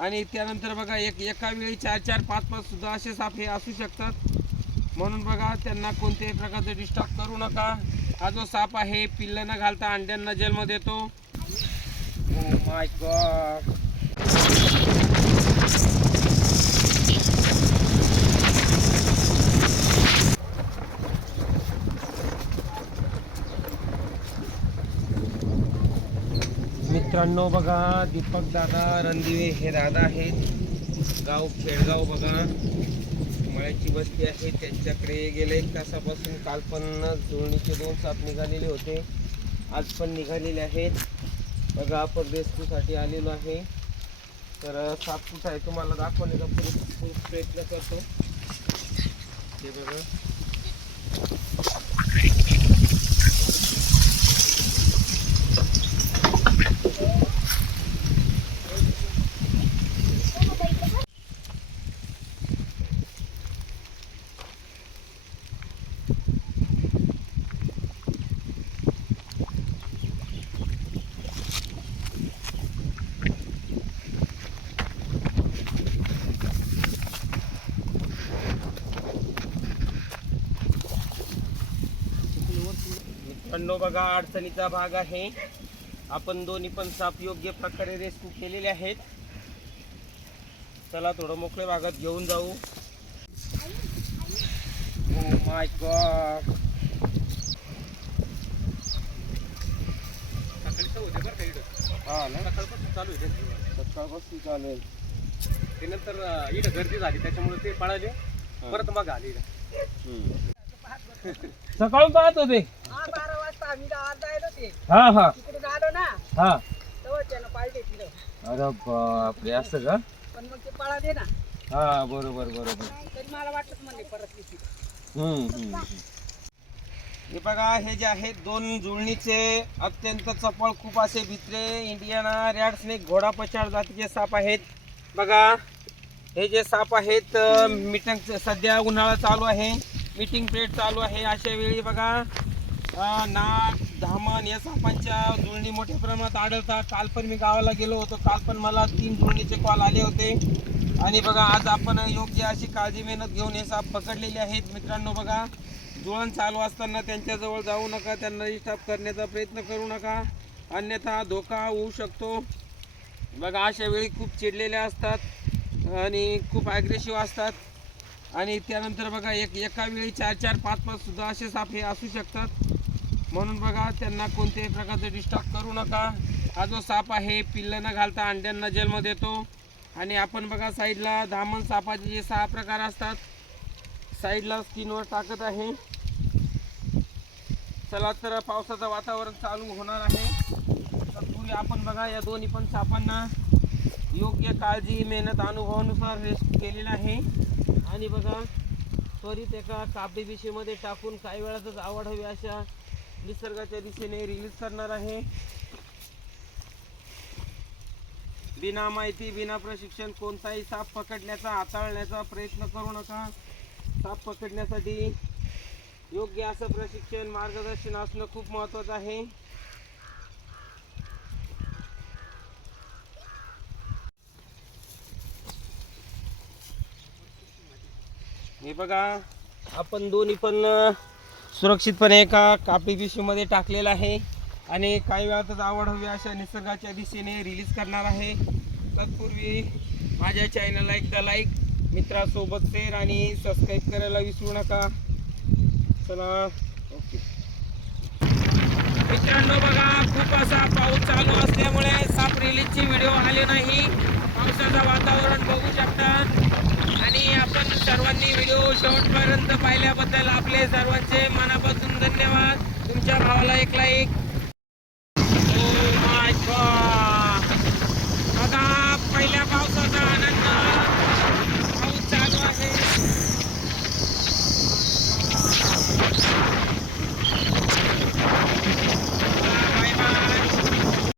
आणि त्यानंतर बघा एक एका वेळी चार चार पाच पाच सुद्धा असे साप हे असू शकतात. म्हणून बघा त्यांना कोणत्याही प्रकारचं डिस्टर्ब करू नका. हा जो साप आहे पिल्लं न घालता अंड्यांना जन्म देतो माय गॉड मित्रांनो बघा दीपक दादा रणदिवे हे दादा आहेत. गाव खेडगाव बघा. मळ्याची वस्ती आहे त्यांच्याकडे गेले एक तासापासून. काल पण जुळणीचे दोन साप निघालेले होते. आज पण निघालेले आहेत. बघा आपण आलेलो आहे. तर साप कुठं आहे तुम्हाला दाखवण्याचा पूर्ण प्रयत्न करतो. ते बघा. मित्रांनो बघा अडचणीचा भाग आहे. आपण दोन्ही पण साप योग्य प्रकारे रेस्क्यू केलेले आहेत. चला थोडं मोकळ्या भागात घेऊन जाऊ. माय गॉड हा ना चालू आहे. सकाळपासून चालेल ते नंतर इथं गर्दी झाली त्याच्यामुळे ते पळाले. परत मग आले सकाळून पाहत होते. हा आम्ही गावात जायला होते. हा हा. तिकडून आलो ना हा. तेव्हा त्यानं पाळले तिथं अरे बापरे असं का? पण मग ते पळाले ना. हा बरोबर बरोबर. तरी मला वाटत म्हणले परत येतील. हम्म, हम्म, हम्म. हे बघा हे जे आहेत दोन जुळणीचे अत्यंत चपळ खूप असे भित्रे. इंडियाना रॅड स्नेक घोडा पछाड जातीचे साप आहेत. बघा हे जे साप आहेत मीटिंग सध्या उन्हाळा चालू आहे. मीटिंग पिरियड चालू आहे. अशा वेळी बघा अं, नाग धामण या सापांच्या जुळणी मोठ्या प्रमाणात आढळतात. काल पण मी गावाला गेलो होतो. काल पण मला तीन जुळणीचे कॉल आले होते. आणि बघा आज आपण योग्य अशी काळजी मेहनत घेऊन हे साप पकडलेले आहेत. मित्रांनो बघा जुळण चालू असताना त्यांच्याजवळ जाऊ नका. त्यांना डिस्टर्ब करण्याचा प्रयत्न करू नका. अन्यथा धोका होऊ शकतो. बघा अशा वेळी खूप चिडलेल्या असतात आणि खूप ॲग्रेसिव्ह असतात. आणि त्यानंतर बघा एक एका वेळी चार चार पाच पाच सुद्धा असे साप हे असू शकतात. म्हणून बघा त्यांना कोणत्याही प्रकारचं डिस्टर्ब करू नका. हा जो साप आहे पिल्लं न घालता अंड्यांना जन्म देतो. आणि आपण बघा साईडला धामण सापाचे जे सहा प्रकार असतात साईडला स्किनवर टाकत आहे. चला तर पावसाचं वातावरण चालू होणार आहे. तत्पूर्वी आपण बघा या दोन्ही पण सापांना योग्य काळजी मेहनत अनुभवानुसार रेस्ट केलेला आहे. आणि बघा त्वरित एका कापडी टाकून काही वेळातच आवड हवी अशा निसर्गाच्या दिशेने रिलीज करणार आहे. बिना माहिती बिना प्रशिक्षण कोणताही साप पकडण्याचा हाताळण्याचा प्रयत्न करू नका. साप पकडण्यासाठी योग्य असं प्रशिक्षण मार्गदर्शन असणं खूप महत्त्वाचं आहे. हे बघा आपण दोन्ही पण सुरक्षितपणे एका कापडी पिशवीमध्ये टाकलेला आहे. आणि काही वेळातच आवड हवी अशा निसर्गाच्या दिशेने रिलीज करणार आहे. तत्पूर्वी माझ्या चॅनलला एकदा लाईक मित्रासोबत शेअर आणि सबस्क्राईब करायला विसरू नका. चला ओके मित्रांनो बघा खूप असा पाऊस चालू असल्यामुळे साप रिलीजची व्हिडिओ आले नाही. पावसाचं वातावरण बघू शकता आणि आपण सर्वांनी व्हिडिओ शेवटपर्यंत पाहिल्याबद्दल आपले सर्वांचे मनापासून धन्यवाद. तुमच्या भावाला एक लाईक